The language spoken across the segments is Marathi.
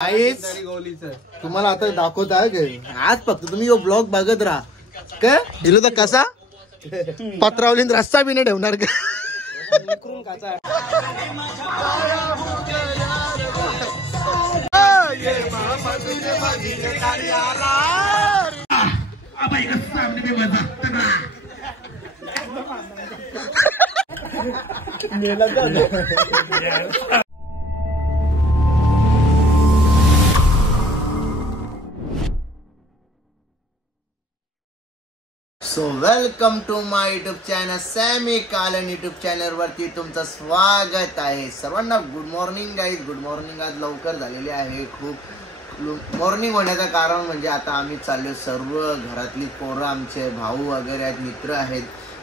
तुम्हाला आता दाखवत आहे आज फक्त तुम्ही यो ब्लॉग बघत राहा काय दिलो तर कसा पत्रावलीन रस्ता बी नाही ठेवणार का so welcome to my YouTube channel Sami Kalan YouTube channel वरती तुमचं स्वागत आहे सर्वांना. Good morning guys. Good morning. आज लवकर झालेली आहे. खूप मॉर्निंग होण्याचं कारण म्हणजे आता आम्ही चाललो सर्व घरातली पोरं आमचे भाऊ वगैरे आहेत मित्र आहेत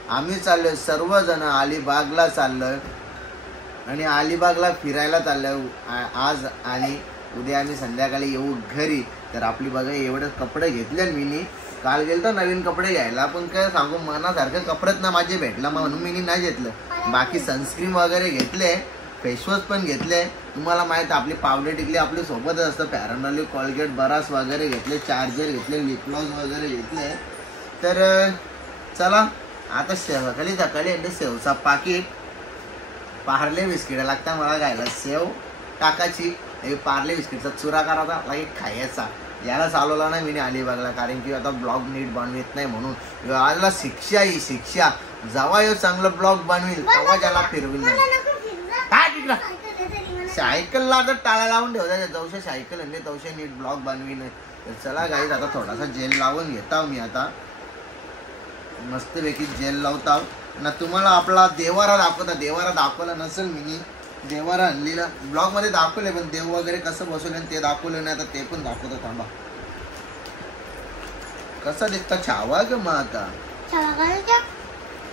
आम्ही चाललोय सर्वजण अलिबागला चाललोय आणि अलिबागला फिरायला चाललोय आज आणि उद्या आम्ही संध्याकाळी येऊ घरी. तर आपली बघा एवढे कपडे घेतले मी काल गेलतो नवीन कपडे घ्यायला पण काय सांगू मनासारखे कपडेच ना माझे भेटला म्हणून मी नाही घेतलं. बाकी सनस्क्रीन वगैरे घेतले फेसवॉश पण घेतले. तुम्हाला माहित आपली पावडर टिकली आपली सोबतच असतं. फॅरनली कोलगेट बरास वगैरे घेतले चार्जर घेतले लिप ग्लॉस वगैरे घेतले. तर चला आता सकाळी सेवचा पाकिट पार्ले बिस्किट लागतात मला खायला. सेव टाकायची पार्ले बिस्किटचा चुरा करायचा लागे खायचा. याला चालवला नाही मी अलिबागला कारण की आता ब्लॉग नीट बनवित नाही म्हणून आजला शिक्षा ही शिक्षा. जेव्हा यो चांगलं ब्लॉग बनविल तेव्हा त्याला फिरविल नाही. सायकलला आता टाळा लावून ठेवता जवशा सायकल आणि तवशा नीट ब्लॉग बनवी नाही. तर चला गाईज आता थोडासा जेल लावून घेता मी आता मस्तपैकी जेल लावता ना. तुम्हाला आपला देवारा दाखवता. देवारा दाखवला नसेल मी देवारा आणलेला ब्लॉग मध्ये दाखवले पण देव वगैरे कसं बसवले ते दाखवलं नाही. आता ते पण दाखवतो थांबा. कसं दिसतं छावा ग मग आता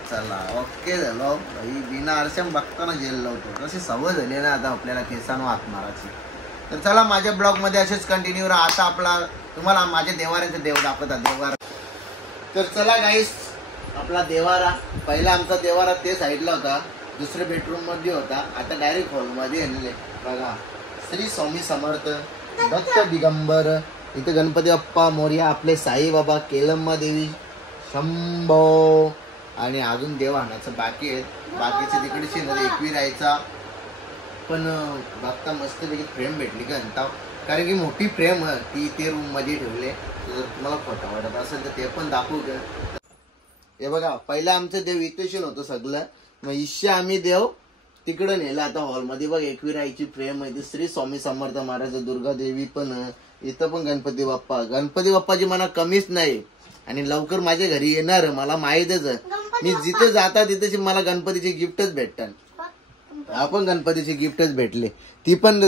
चला ओके झालो भाई. बिना आरशाम बघताना जेल लावतो कशी सवय झाली ना आता आपल्याला केसांवर हात मारायची. तर चला माझ्या ब्लॉग मध्ये असेच कंटिन्यू राहा. आता आपला तुम्हाला माझ्या देवाऱ्याचे देव दाखवतात देवारा. तर चला गाईस आपला देवारा पहिला आमचा देवारा ते साईडला होता दुसऱ्या बेडरूम मध्ये होता. आता डायरेक्ट हॉल मध्ये आणले बघा. श्री स्वामी समर्थ दत्त दिगंबर इथे गणपती बाप्पा मोरया आपले साईबाबा केलम्मा देवी शंभो आणि अजून देव आणायचं बाकी आहेत. बाकीचे तिकडची नदी एकवी राहायचा पण बघता मस्तपैकी फ्रेम भेटली का आणता कारण की मोठी फ्रेम ती ते रूम मध्ये ठेवले. जर तुम्हाला फोटो वाटत असेल तर ते पण दाखवू का. हे बघा पहिला आमचं देव इथेशील होतं सगळं मग इश्य आम्ही देव तिकडं नेलं. आता हॉलमध्ये बघ एकविराईची फ्रेम आहे. श्री स्वामी समर्थ महाराज दुर्गा देवी पण इथं पण गणपती बाप्पाची मना कमीच नाही आणि लवकर माझ्या घरी येणार मला माहितच. मी जिथे जाता तिथे मला गणपतीचे गिफ्टच भेटतात. आपण गणपतीचे गिफ्टच भेटले ती पण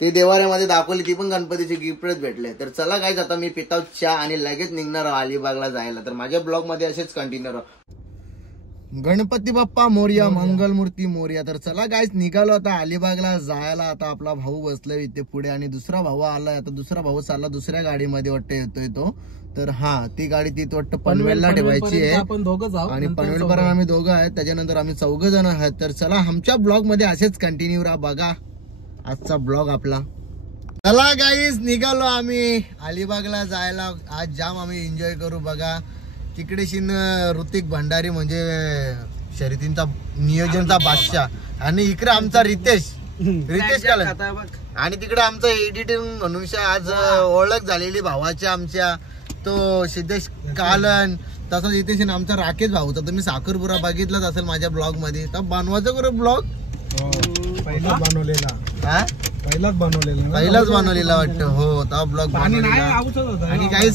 ते देवाऱ्यामध्ये दाखवली ती पण गणपतीचे गिफ्टच भेटले. तर चला गाईज आता मी पिताव चहा आणि लगेच निघणार अलिबागला जायला. तर माझ्या ब्लॉग मध्ये असेच कंटिन्यू राहा. गणपती बाप्पा मोरया मंगलमूर्ती मोरया. तर चला गाईस निघालो आता अलिबागला जायला. आता आपला भाऊ बसलाय इथे पुढे आणि दुसरा भाऊ आलाय. आता दुसरा भाऊ चालला दुसऱ्या गाडीमध्ये वाटतं येतोय तो. तर हा ती गाडी ती वाटतं पनवेलला ठेवायची आहे आणि पनवेल पर्यंत आम्ही दोघं आहेत त्याच्यानंतर आम्ही 4 जण आहेत. तर चला आमच्या ब्लॉग मध्ये असेच कंटिन्यू राहा बघा आजचा ब्लॉग आपला. चला गाईस निघालो आम्ही अलिबागला जायला. आज जाम आम्ही एन्जॉय करू बघा. तिकडे शिन ऋतिक भंडारी म्हणजे शर्यतींचा नियोजनचा बादशाह आणि इकडे आमचा रितेश कालन आणि तिकडे आमचा एडिटिंग म्हणून आज ओळख झालेली भावाची आमच्या तो सिद्धेश कालन. तसंच इथे आमचा राकेश भाऊचा तुम्ही साखरपुरा बघितलाच असेल माझ्या ब्लॉग मध्ये. तर बनवायचं करू ब्लॉग पहिलाच बनवलेला वाटतं हो तो ब्लॉग बनवलेला. आणि काही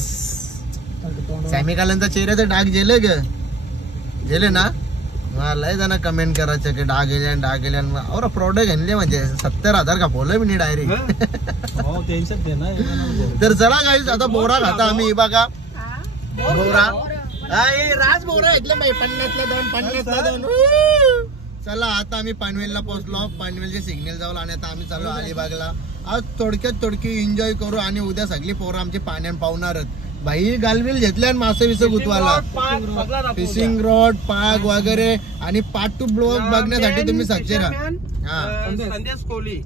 सॅमी कालनचा चेहऱ्याचा डाग गेले ना मला जण कमेंट करायचं की डाग गेले और प्रोडक्ट आणले म्हणजे 70,000 का बोलय मी डायरेक्ट. तर चला गाईस आता बोरा खाता आम्ही बघा बोरा राज बोरा एकदम 50ला 2 चला आता आम्ही पनवेलला पोहोचलो. पनवेलचे सिग्नल जाऊ आणि आता आम्ही चाललो अलिबागला. आज थोडक्यात एन्जॉय करू आणि उद्या सगळी पोरं आमची पाण्यात पावणारच भाई गालबिल घेतले आणि मासे विसे गुतवाला. फिशिंग रॉड, पाग वगैरे आणि पार्ट 2 ब्लॉग बघण्यासाठी तुम्ही सज्ज राहा. संदेश कोहली.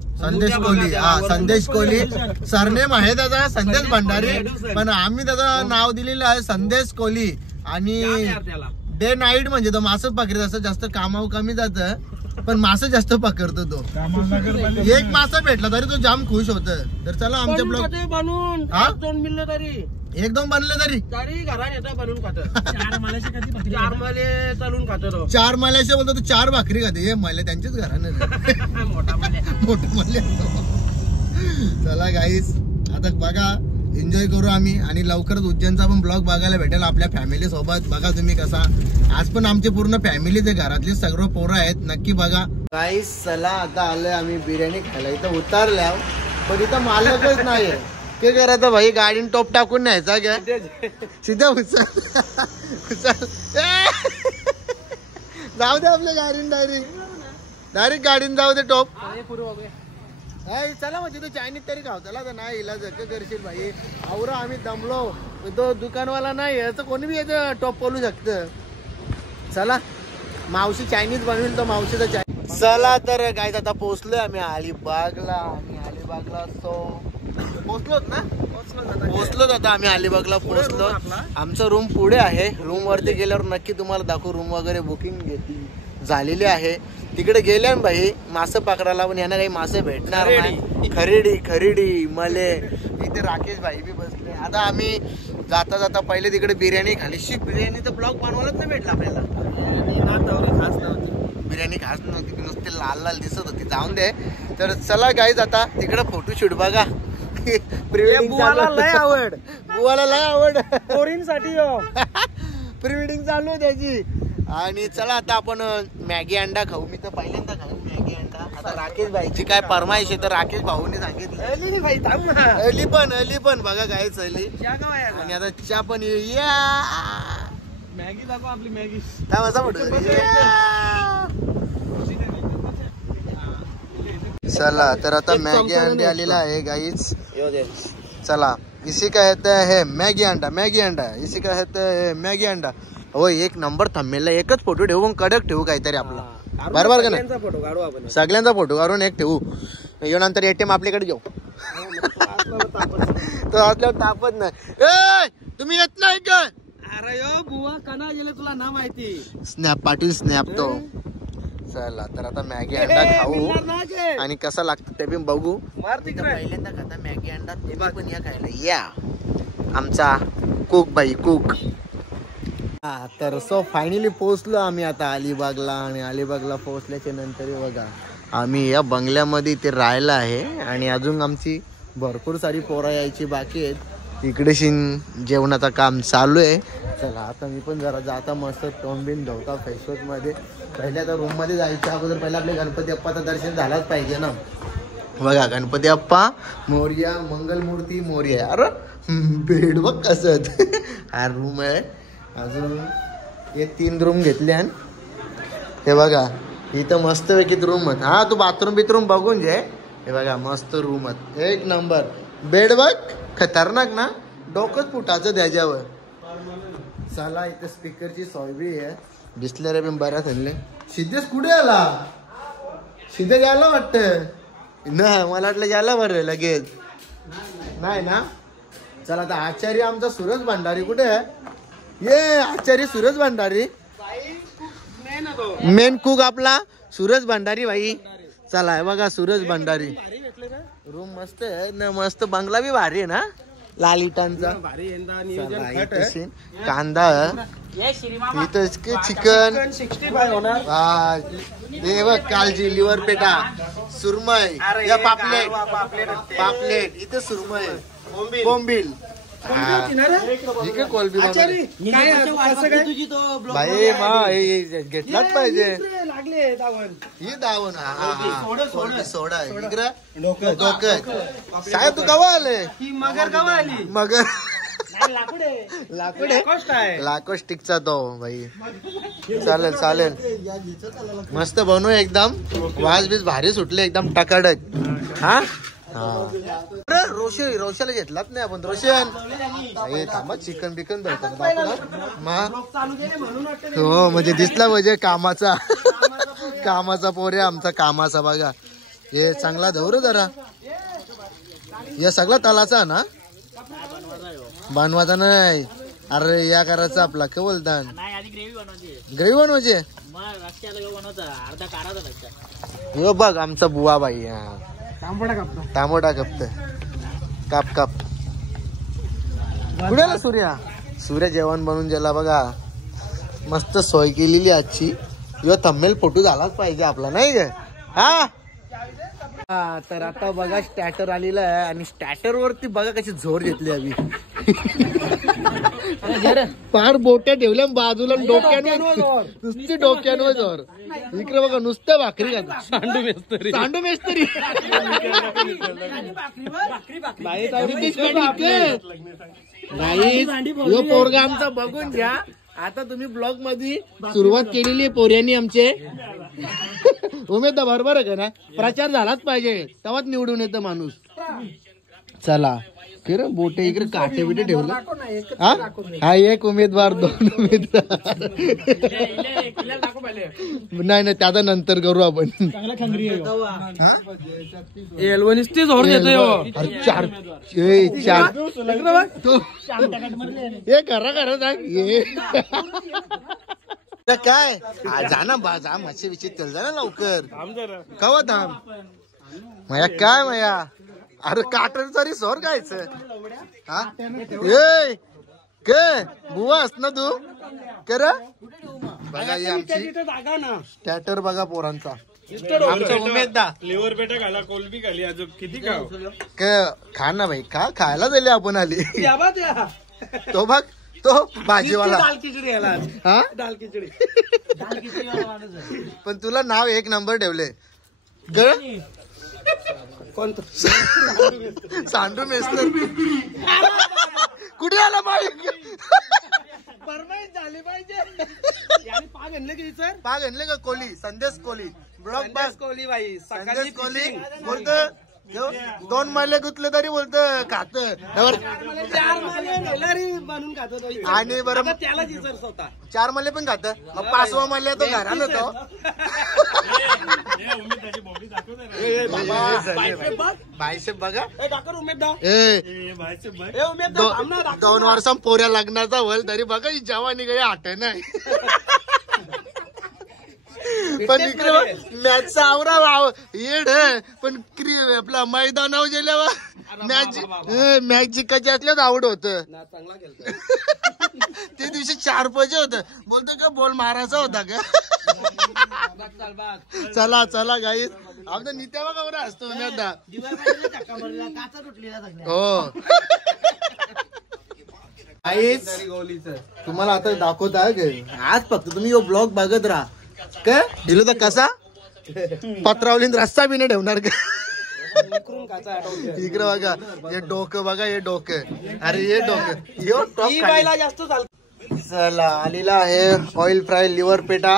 हा संदेश कोहली सरनेम आहे त्याचा संदेश भंडारी, पण आम्ही त्याचं नाव दिलेलं आहे संदेश कोहली. आणि डे नाईट म्हणजे तो मासे पकडत असं, जास्त कामावर कमी जात पण मासे जास्त पकडतो तो. एक मासा भेटला तरी तो जाम खुश होत. तर चला आमच्या ब्लॉग बनवून 2 मिळले तरी 1-2 बनले तरी घरात येतं बनवून खात. 4 मले चालून खातो. 4 मल्याशी बोलतो तू 4 भाकरी खाते. हे मले त्यांच्याच घराने मोठा मले. चला गाईस आता बघा एन्जॉय करू आम्ही आणि लवकरच उज्जैनचा पण ब्लॉग बघायला भेटेल आपल्या फॅमिली सोबत. बघा तुम्ही कसा आज पण आमची पूर्ण फॅमिली ते घरातली सगळं पोरं आहेत. नक्की बघा गाईस. चला आता आलोय आम्ही बिर्याणी खायला. इथं उतारल्या पण इथं मालकच नाहीये. ते करायचं भाई गाडीन टोप टाकून न्यायचा घ्या सीधा उचल जाऊ दे आपल्या गाडीन डायरेक्ट गाडीन जाऊ दे टोप. चला म्हणजे तू चायनीज तरी खाव. चला तर नाही इलाज करशील भाई. आवरा आम्ही दमलो. तो दुकानवाला नाही तर कोणी बी याचं टॉप बोलू शकतं. चला मावशी चायनीज बनवेल तर मावशीचा चायनीज. चला तर गाईज आता पोहोचलोय आम्ही अलिबागला. आणि अलिबागला पोहोचलोच आता आम्ही अलिबागला पोहोचलो. आमचा रूम पुढे आहे. रूम वरती गेल्यावर नक्की तुम्हाला दाखवू. रूम वगैरे बुकिंग झालेली आहे. तिकडे गेल्या भाई मासे पकडायला पण यांना काही मासे भेटणार नाही. खरेडी मले. इथे राकेश भाई बी बसले. आता आम्ही जाता जाता पहिले तिकडे बिर्याणी खाली. बिर्याणी तर ब्लॉग बनवायलाच नाही भेटला आपल्याला. बिर्याणी खास नव्हती नुसते लाल लाल दिसत होती. जाऊन दे. तर चला गाईज आता तिकडे फोटोशूट बघा. बुवाला लय आवड पोरींसाठी प्री वेडिंग चालू आहे त्याची. आणि चला आता आपण मॅगी अंडा खाऊ. मी तर पहिल्यांदा खाऊ मॅगी अंडा. आता राकेश भाईची काय फरमाईश आहे तर राकेश भाऊनी सांगितलं अली पण बघा काय चली. आणि आता चहा पण या मॅगी दाखव आपली मॅगी. चला तर आता मॅगी अंडे आलेला आहे गाईज. चला इसी का है मॅगी अंडा इसी का है मॅगी अंडा. हो एक नंबर थंबनेलला एकच फोटो ठेवू पण कडक ठेवू काहीतरी आपला. बरोबर का नाही. सगळ्यांचा फोटो काढून एक ठेवू. नंतर एटीएम आपल्याकडे घेऊ. तो असल्यावर तापत नाही. तुम्ही येत नाही का. अरे बुवा कना गेले तुला ना माहिती. स्नॅप पाटील स्नॅप तो. चला तर आता मॅगी अंडा खाऊ आणि कसा लागतं ते पण बघू. पहिल्यांदा खाता मॅगी अंडा ते पण या खायला या आमचा कुक बाई कुक. तर सो फायनली पोहोचलो आम्ही आता अलिबागला. आणि अलिबागला पोहोचल्याच्या नंतर बघा आम्ही या बंगल्यामध्ये इथे राहायला आहे. आणि अजून आमची भरपूर सारी पोरं यायची बाकी आहेत. इकडे जेवणाचं काम चालू आहे. चला आता मी पण जरा जाता मस्त तोंड बिन धवता फेसवॉश मध्ये. पहिले आता रूम मध्ये जायच्या अगोदर पहिला आपले गणपती अप्पाचं दर्शन झालंच पाहिजे ना. बघा गणपती अप्पा मोरया मंगलमूर्ती मोरया. अरे बेड बघ कसं हा रूम आहे. अजून हे 3 रूम घेतले. हे बघा इथं मस्त पैकी रूम आहेत. हा तू बाथरूम बघून घे. हे बघा मस्त रूम आहेत एक नंबर. बेड बघ खतरनाक ना. डोकंच फुटाचं त्याच्यावर. चला इथे स्पीकरची सोय बी आहे. बिस्लरी पण बऱ्याच आणले. सिद्धेश कुठे आला. सिद्धेश यायला वाटतं ना. मला वाटलं यायला बरं लगेच नाही ना. चला आता आचार्य आमचा सूरज भंडारी कुठे आहे. ये आचार्य सूरज भंडारी मेन कुक आपला सूरज भंडारी भाई. चला हे बघा सूरज भंडारी. रूम मस्त आहे ना. मस्त बंगला बी भारी आहे ना. लाल इटांचा कांदा इथं चिकन 65 होणार. हे बघ कालजी लिव्हर पेटा सुरमई या पापलेट इथे सुरमई बोंबील. घेतलाच पाहिजे. ही दावण सोडा डोकं साहेब. तू कवा आले. मगर लाकूड स्टिकचा तो भाई. चालेल मस्त बनवू एकदम. वास बीस भारी सुटले एकदम टकाडक. हा हा रोशाला घेतलाच नाही आपण. रोशन थांबा, चिकन बिकन भेटत हो म्हणजे दिसला म्हणजे कामाचा पोरे आमचा कामाचा. बघा हे चांगला धवरो जरा. या सगळा तलाचा ना बनवायचा नाही. अरे या करायचं आपला काय बोलतात ग्रेव्ही बनवायची. यो बघ आमचा बुवा बाई तांबोटा कापत काप कुठे सूर्या जेवण बनवून गेला बघा. मस्त सोय केलेली आजची. यो थंबनेल फोटो झालाच पाहिजे आपला नाही गे. हा तर आता बघा स्टॅटर आलेला आहे आणि स्टॅटर वरती बघा कशी झोर घेतली आम्ही. फार बोट्या ठेवल्या बाजूला डोक्यावर नुसती डोक्यांवर जोर. इकडे बघा नुसतं भाकरी खात सांडू मेस्तरी यो पोरगा आमचा बघून घ्या. आता तुम्ही ब्लॉग मध्ये सुरुवात केलेली आहे पोऱ्यांनी आमचे. उमेद बरोबर आहे का ना. प्रचार झालाच पाहिजे तेव्हाच निवडून येतं माणूस. चला खरं बोटे इकडे काटे बिटे ठेवले. हा एक उमेदवार 2 उमेदवार नाही त्याचा नंतर करू आपण. हे करा काय जा ना जा मच्छी विचित चल जा ना लवकर. कवा थांब मया काय मया. अरे काटर तरी सोर गायचं. हा ए के बुवास ना तू कर. बघा आमची स्टॅटर बघा पोरांचा. आमचा उमेददा लिव्हर बेटा घाला कोलबी घाली अजून किती खा ना भाई खायला झाले आपण आली. तो बघ तो भाजीवाला हा दाल खिचडी. पण तुला नाव एक नंबर ठेवले ग. कोणतं सांडू मेस्तर कुठे आला पाहिजे. झाली पाहिजे. पाग आणले की सर पाग आणले का कोहली संदेश कोहली ब्लॉक बस कोहली बाई संदेश कोहली बोलतो 2 महिने गुतले तरी बोलत खात आणि बरोबर त्याला 4 महिने पण खात. मग 5वा महिन्यात तो घरात होतो. बायसेप बघा 2 वर्षां पोऱ्या लग्नाचा वल तरी बघा ही जवानी काही आठ नाही. पण इकडे मॅचचा आवरा येड पण आपला मैदानावर गेल्यावर मॅच जिंकायची असल्याच आवड होत. ते दिवशी 4 पैसे होत बोलतो का बॉल मारायचा होता का. चला गाईस आमचा नित्या बघा बरं असतो हो. तुम्हाला आता दाखवत आहे आज फक्त तुम्ही ब्लॉग बघत राहा. काय दिलो तर कसा पत्रावलीन रस्ता बी नाही ठेवणार का. इकडे बघा हे डोकं बघा हे डोकं. अरे हे डोकं जास्त चला आलेला आहे ऑइल फ्राय लिव्हर पेटा.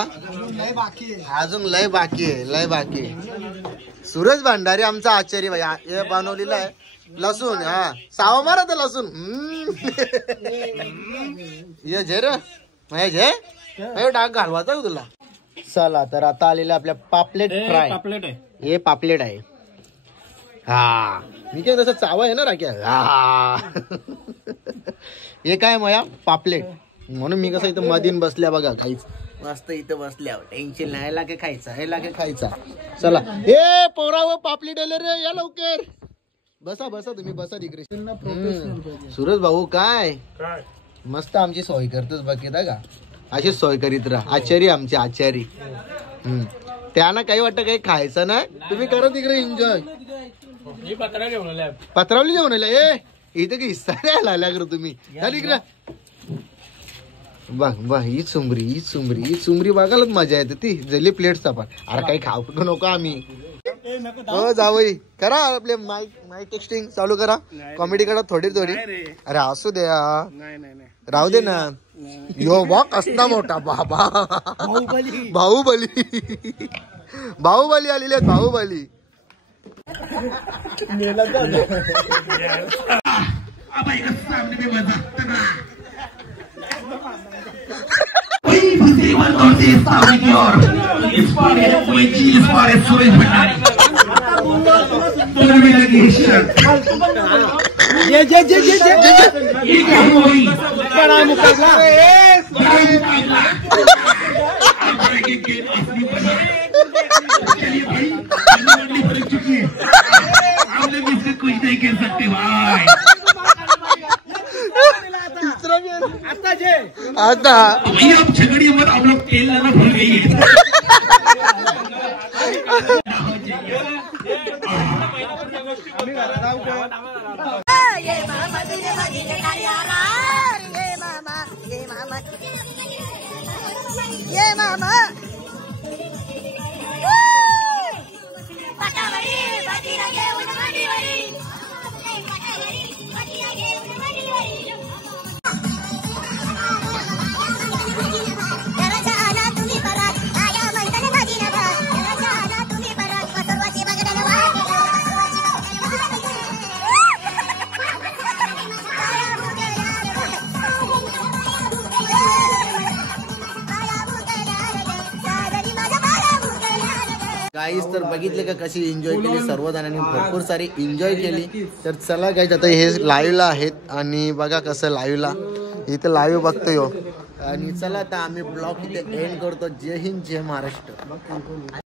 अजून लय बाकी आहे. सूरज भांडारी आमचा आचार्य भाई हे बनवलेला आहे. लसूण हा सावा मारा तर लसूण ये झे रे डाग घालवाचा तुला. चला तर आता आलेलं आपल्या पापलेट फ्राय. हे पापलेट आहे. हा मी काय तसं चावा आहे ना राख्या. हे काय मया पापलेट म्हणून मी कसं इथं मधीन बसल्या बघा खायच मस्त इथं बसल्या टेन्शन नाही. लागे खायचा हे लागे खायचा. चला हे पोराव पापलेट आले रे या लवकर. बसा तुम्ही बसा तिकडे. सूरज भाऊ काय मस्त आमची सोय करतोच बाकी का अशीच सोय करीत राहा. आचारी आमचे आचारी. त्यांना काही वाटतं काही खायचं ना तुम्ही करा तिकडे एन्जॉय. पत्रावली जेवण ए इथं काही हिस्सा आला कर तुम्ही इकडे. बघ ही चुंबरी बघायलाच मजा येते. ती जली प्लेट्स आपण अरे काही खाऊ नको आम्ही. हो जावई करा आपले माईक टेक्स्टिंग चालू करा. कॉमेडी करा थोडी. अरे असू द्या राहू दे ना. यो बा कसला मोठा बाबा बाहुबली आलेले आहेत. बाहुबली बड़ा मुकाबला चलिए भाई बन चुकी है, आप लोग इससे कुछ नहीं कह सकते भाई। आता भाई आप झगड़िए मत, आप लोग तेल लाना भूल गई है। ये मामा गाईस तर बघितले का कशी एन्जॉय केली सर्वजणांनी, भरपूर सारी एन्जॉय केली। तर चला गाईस आता हे लाईव्हला आहेत आणि बघा कसं लाईव्हला इथे लाईव्ह बघतोय आणि चला आता आम्ही ब्लॉग इथे एंड करतो। जय हिंद जय महाराष्ट्र।